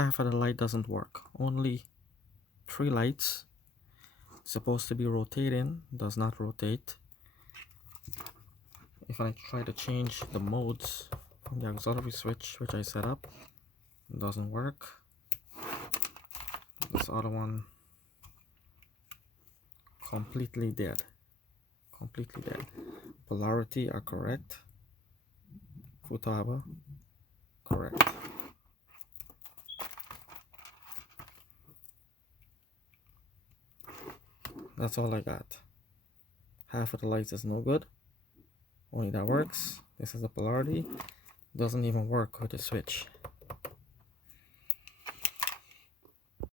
half of the light doesn't work. Only 3 lights supposed to be rotating does not rotate. If I try to change the modes from the auxiliary switch which I set up, it doesn't work. This other one completely dead. Completely dead. Polarity are correct. Futaba correct. That's all I got. Half of the lights is no good. Only that works. This is the polarity. Doesn't even work with the switch.